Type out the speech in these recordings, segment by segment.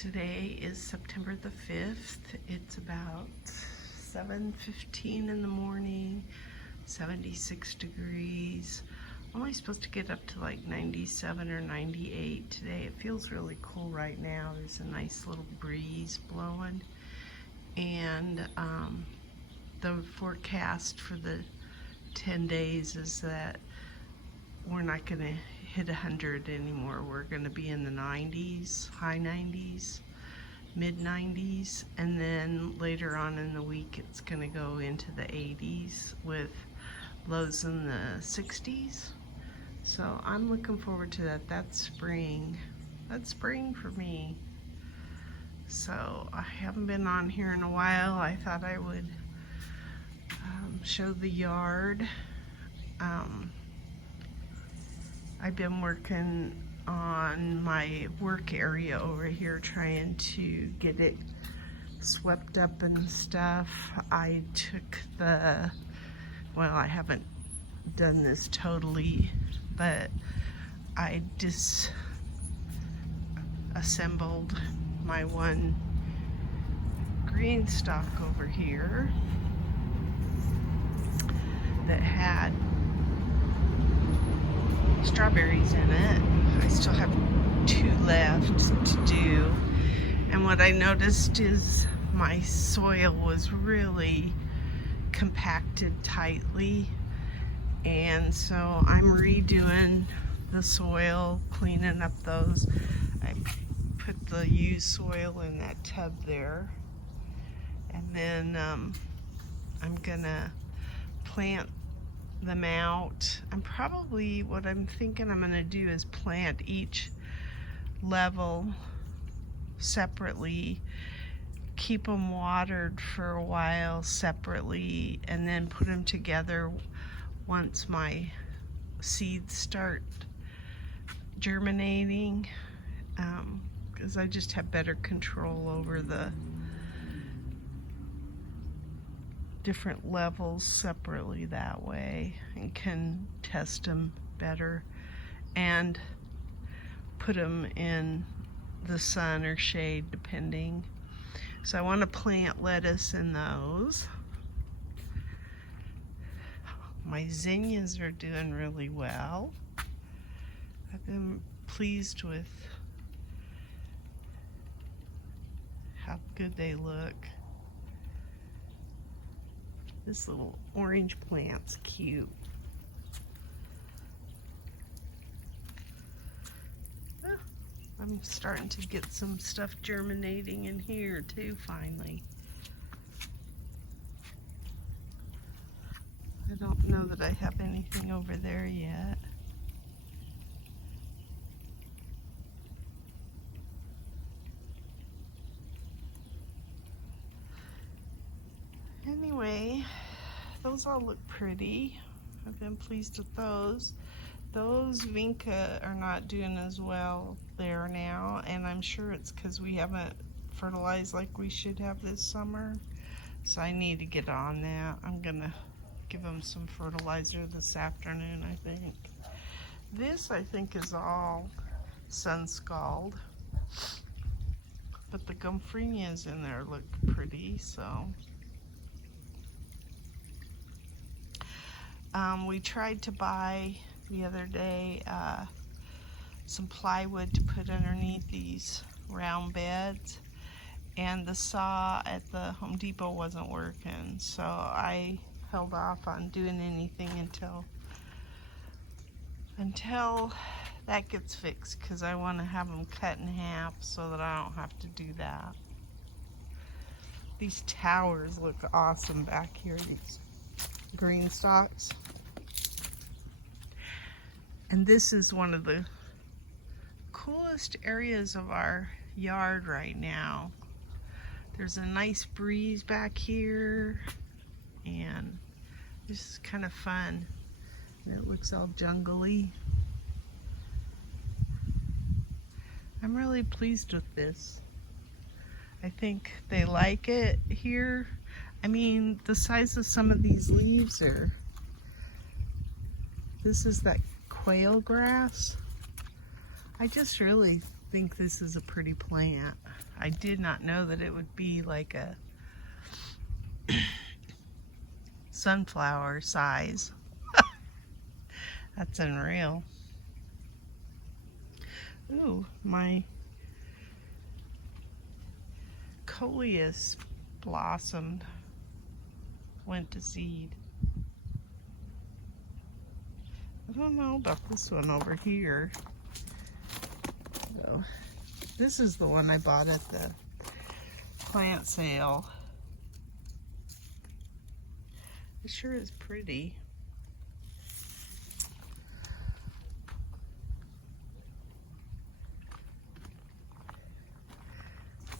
Today is September the 5th. It's about 7:15 in the morning, 76 degrees. I'm only supposed to get up to like 97 or 98 today. It feels really cool right now. There's a nice little breeze blowing. And the forecast for the 10 days is that we're not going to hit 100 anymore. We're going to be in the 90s, high 90s, mid 90s, and then later on in the week it's going to go into the 80s with lows in the 60s. So I'm looking forward to that. That's spring. That's spring for me. So I haven't been on here in a while. I thought I would show the yard. I've been working on my work area over here, trying to get it swept up and stuff. I took I haven't done this totally, but I disassembled my one GreenStalk over here that had strawberries in it. I still have 2 left to do, and what I noticed is my soil was really compacted tightly, and so I'm redoing the soil, cleaning up those. I put the used soil in that tub there, and then I'm gonna plant them out. What I'm thinking I'm gonna do is plant each level separately, keep them watered for a while separately, and then put them together once my seeds start germinating, because I just have better control over the different levels separately that way, and can test them better and put them in the sun or shade depending. So I want to plant lettuce in those. My zinnias are doing really well. I've been pleased with how good they look. This little orange plant's cute. I'm starting to get some stuff germinating in here too, finally. I don't know that I have anything over there yet. Anyway, those all look pretty. I've been pleased with those. Those vinca are not doing as well there now, and I'm sure it's because we haven't fertilized like we should have this summer. So I need to get on that. I'm gonna give them some fertilizer this afternoon, I think. This, I think, is all sun scald, but the gumfrenias in there look pretty, so. We tried to buy the other day some plywood to put underneath these round beds, and the saw at the Home Depot wasn't working, so I held off on doing anything until that gets fixed, because I want to have them cut in half so that I don't have to do that. These towers look awesome back here, these GreenStalks. And this is one of the coolest areas of our yard right now. There's a nice breeze back here, and this is kind of fun. And it looks all jungly. I'm really pleased with this. I think they like it here. I mean, the size of some of these leaves are, this is that quail grass. I just really think this is a pretty plant. I did not know that it would be like a sunflower size. That's unreal. Ooh, my coleus blossomed, went to seed. I don't know about this one over here. So, this is the one I bought at the plant sale. It sure is pretty.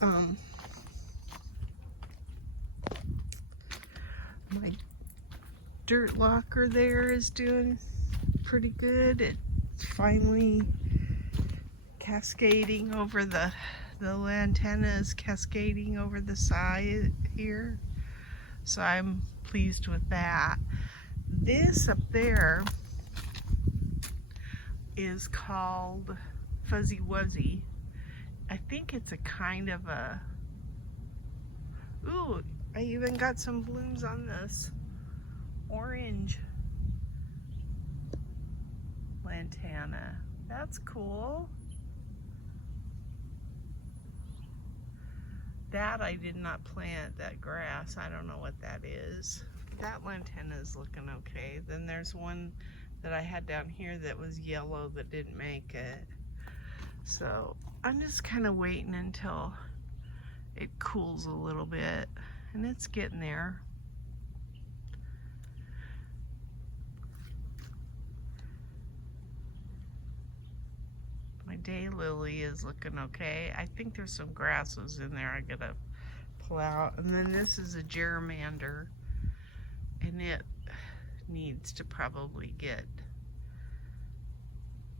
My dirt locker there is doing pretty good. It's finally cascading over the lantana is cascading over the side here. So I'm pleased with that. This up there is called Fuzzy Wuzzy. I think it's a kind of a, ooh, I even got some blooms on this orange lantana. That's cool. That I did not plant, that grass. I don't know what that is. That lantana is looking okay. Then there's one that I had down here that was yellow that didn't make it. So I'm just kind of waiting until it cools a little bit, and it's getting there. My daylily is looking okay. I think there's some grasses in there I gotta pull out. And then this is a gerrymander, and it needs to probably get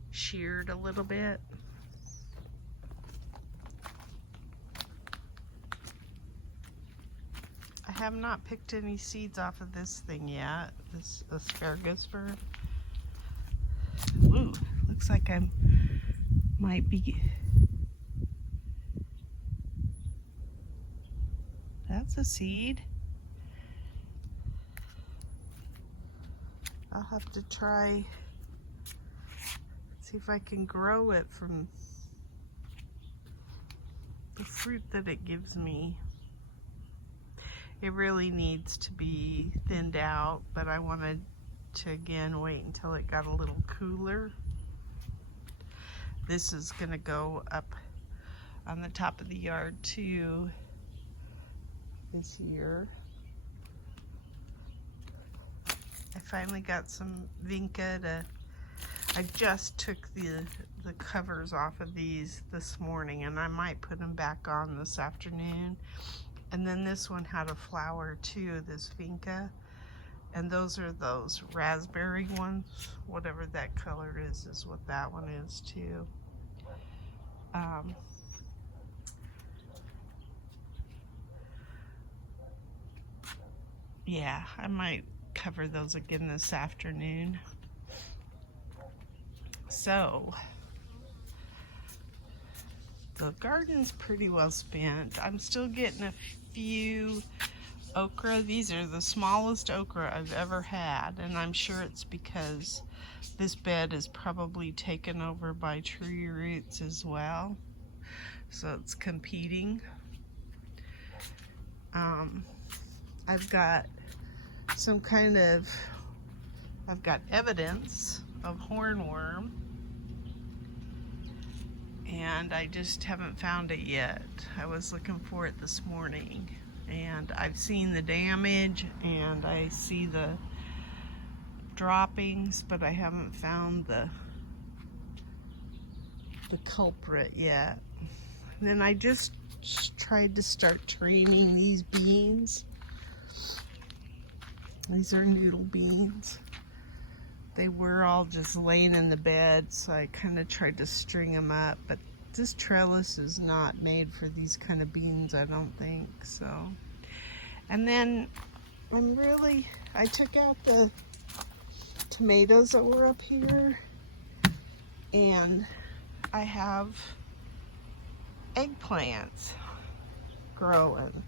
sheared a little bit. I have not picked any seeds off of this thing yet, this asparagus fern. Ooh, looks like I might be. That's a seed. I'll have to try, see if I can grow it from the fruit that it gives me. It really needs to be thinned out, but I wanted to again wait until it got a little cooler. This is gonna go up on the top of the yard too this year. I finally got some vinca to, I just took the covers off of these this morning, and I might put them back on this afternoon. And then this one had a flower too, this vinca. And those are those raspberry ones. Whatever that color is what that one is too. Yeah, I might cover those again this afternoon. So, the garden's pretty well spent. I'm still getting a few okra. These are the smallest okra I've ever had, and I'm sure it's because this bed is probably taken over by tree roots as well. So it's competing. I've got some kind of, I've got evidence of hornworm, and I just haven't found it yet. I was looking for it this morning, and I've seen the damage and I see the droppings, but I haven't found the culprit yet. And then I just tried to start training these beans. These are noodle beans. They were all just laying in the bed, so I kind of tried to string them up, but this trellis is not made for these kind of beans, I don't think so. And then I took out the tomatoes that were up here, and I have eggplants growing,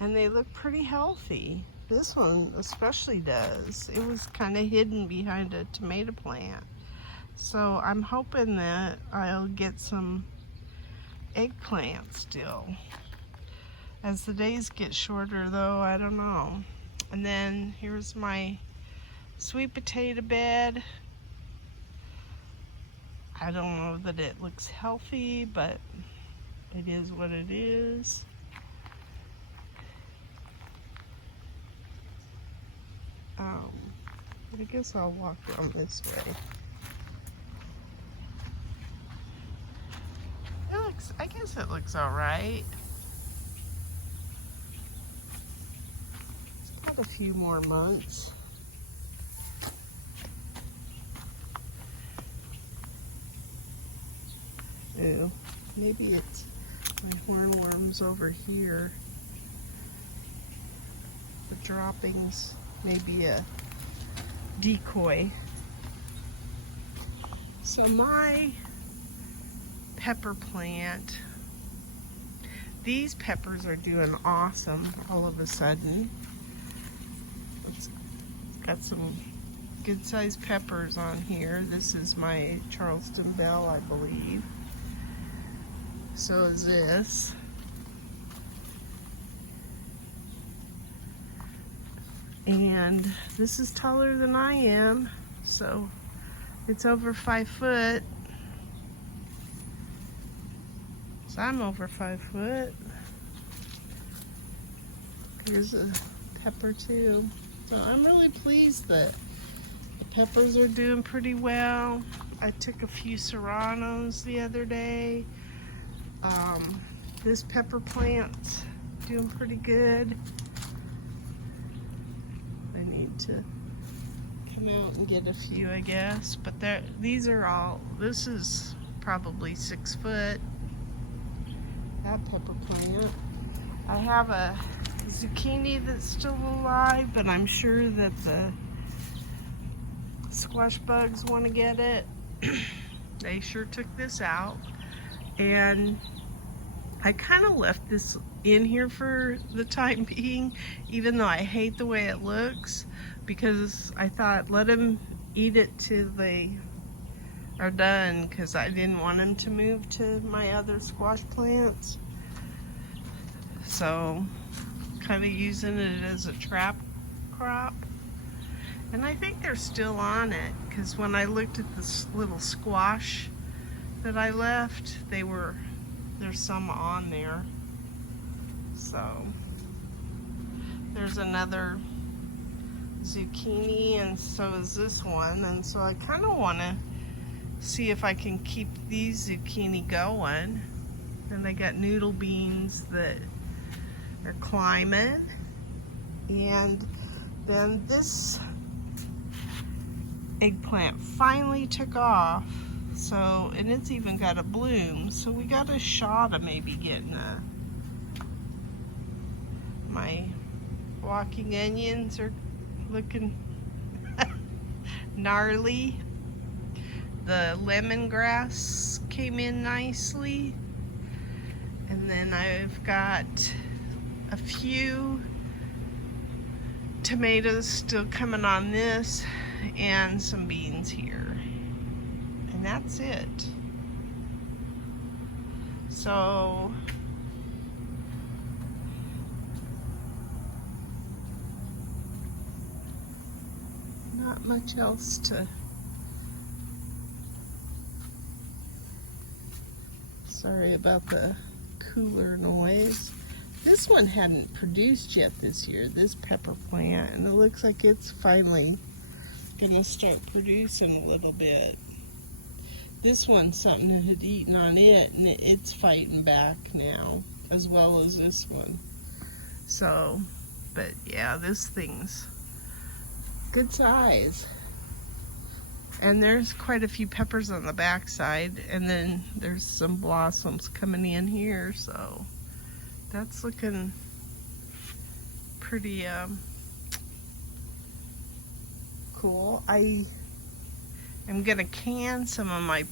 and they look pretty healthy. This one especially does. It was kind of hidden behind a tomato plant. So I'm hoping that I'll get some eggplant still. As the days get shorter though, I don't know. And then here's my sweet potato bed. I don't know that it looks healthy, but it is what it is. I guess I'll walk around this way. I guess it looks all right. It's got a few more months. Ooh, maybe it's my hornworms over here. The droppings, maybe a decoy. So my pepper plant, these peppers are doing awesome all of a sudden. It's got some good sized peppers on here. This is my Charleston Belle, I believe. So is this. And this is taller than I am, so it's over 5 foot. So I'm over 5 foot. Here's a pepper too. So I'm really pleased that the peppers are doing pretty well. I took a few serranos the other day. This pepper plant's doing pretty good. I need to come out and get a few, I guess. But these are all, this is probably 6 foot. That pepper plant. I have a zucchini that's still alive, but I'm sure that the squash bugs want to get it. They sure took this out. And I kind of left this in here for the time being, even though I hate the way it looks, because I thought let them eat it till they are done, because I didn't want them to move to my other squash plants. So kind of using it as a trap crop. And I think they're still on it, because when I looked at this little squash that I left, there's some on there. So there's another zucchini, and so is this one. And so I kind of want to see if I can keep these zucchini going. And I got noodle beans that are climbing. And then this eggplant finally took off. So, and it's even got a bloom. So we got a shot of maybe getting my walking onions are looking gnarly. The lemongrass came in nicely. And then I've got a few tomatoes still coming on this, and some beans here. And that's it. So not much else to, sorry about the cooler noise. This one hadn't produced yet this year, this pepper plant, and it looks like it's finally gonna start producing a little bit. This one, something had eaten on it, and it's fighting back now, as well as this one. So, but yeah, this thing's good size. And there's quite a few peppers on the back side, and then there's some blossoms coming in here, so that's looking pretty cool. I am gonna can some of my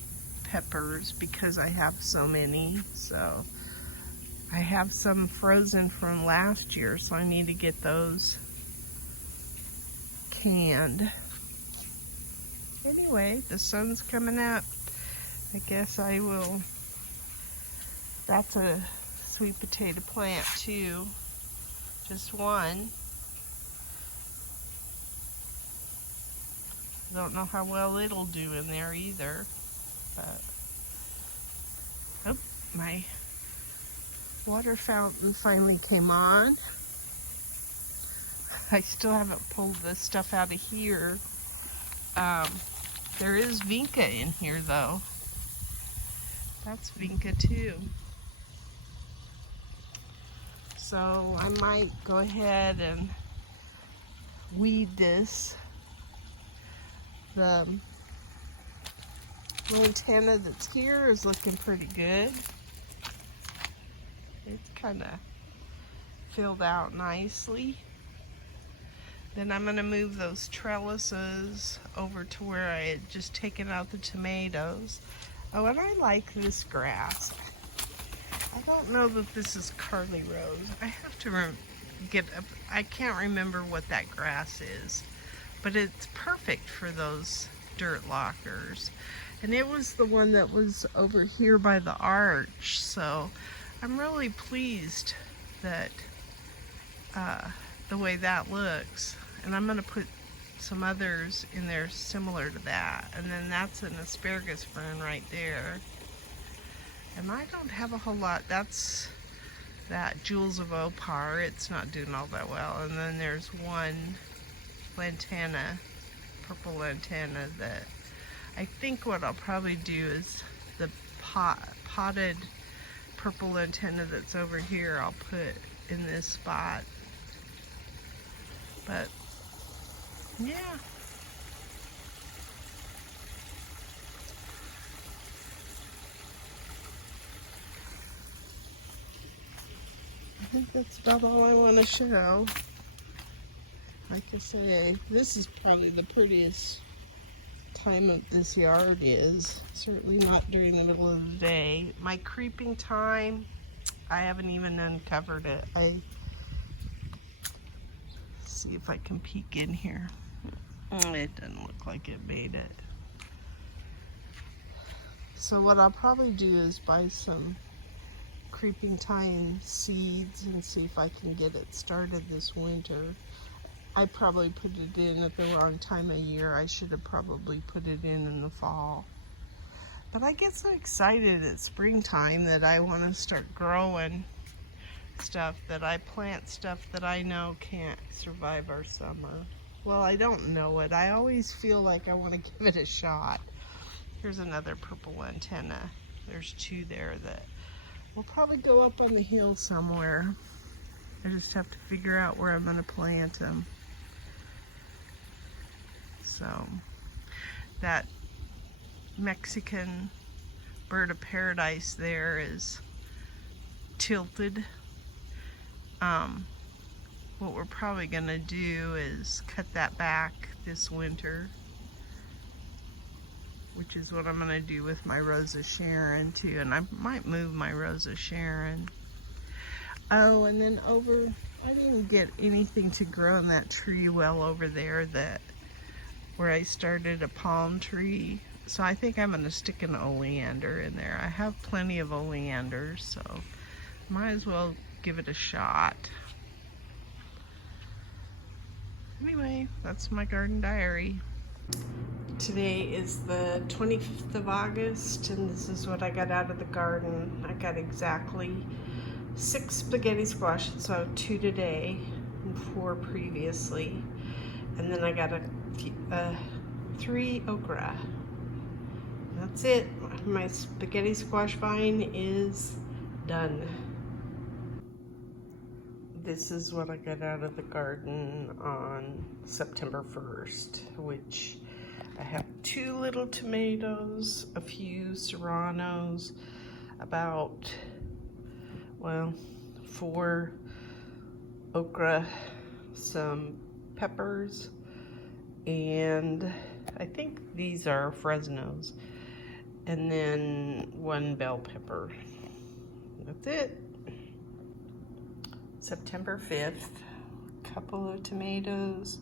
peppers because I have so many. So I have some frozen from last year, so I need to get those canned. Anyway, the sun's coming up. I guess I will. That's a sweet potato plant too. Just one. Don't know how well it'll do in there either. But oh, my water fountain finally came on. I still haven't pulled this stuff out of here. There is vinca in here though. That's vinca too. So I might go ahead and weed this. The lantana that's here is looking pretty good. It's kind of filled out nicely. Then I'm going to move those trellises over to where I had just taken out the tomatoes. Oh, and I like this grass. I don't know that this is Carly Rose. I have to get up. I can't remember what that grass is, but it's perfect for those dirt lockers. And it was the one that was over here by the arch, so I'm really pleased that the way that looks. And I'm going to put some others in there similar to that. And then that's an asparagus fern right there. And I don't have a whole lot. That's that Jewels of Opar. It's not doing all that well. And then there's one lantana, purple lantana, that I think what I'll probably do is the potted purple lantana that's over here I'll put in this spot. But yeah. I think that's about all I want to show. Like I say, this is probably the prettiest time of this yard is. Certainly not during the middle of the day. My creeping time, I haven't even uncovered it. See if I can peek in here. It doesn't look like it made it. So what I'll probably do is buy some creeping time seeds and see if I can get it started this winter. I probably put it in at the wrong time of year. I should have probably put it in the fall. But I get so excited at springtime that I want to start growing stuff, that I plant stuff that I know can't survive our summer. Well, I don't know it. I always feel like I want to give it a shot. Here's another purple lantana. There's two there that will probably go up on the hill somewhere. I just have to figure out where I'm going to plant them. So that Mexican bird of paradise there is tilted. What we're probably going to do is cut that back this winter, which is what I'm going to do with my Rosa Sharon too. And I might move my Rosa Sharon. Oh, and then over, I didn't get anything to grow in that tree well over there where I started a palm tree. So I think I'm going to stick an oleander in there. I have plenty of oleanders, so might as well give it a shot. Anyway, that's my garden diary. Today is the 25th of August, and this is what I got out of the garden. I got exactly 6 spaghetti squash, so 2 today and 4 previously. And then I got a 3 okra. That's it. My spaghetti squash vine is done. This is what I got out of the garden on September 1st, which I have 2 little tomatoes, a few serranos, about, well, 4 okra, some peppers, and I think these are Fresnos. and then 1 bell pepper. That's it. September 5th, a couple of tomatoes,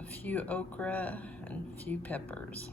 a few okra, and a few peppers.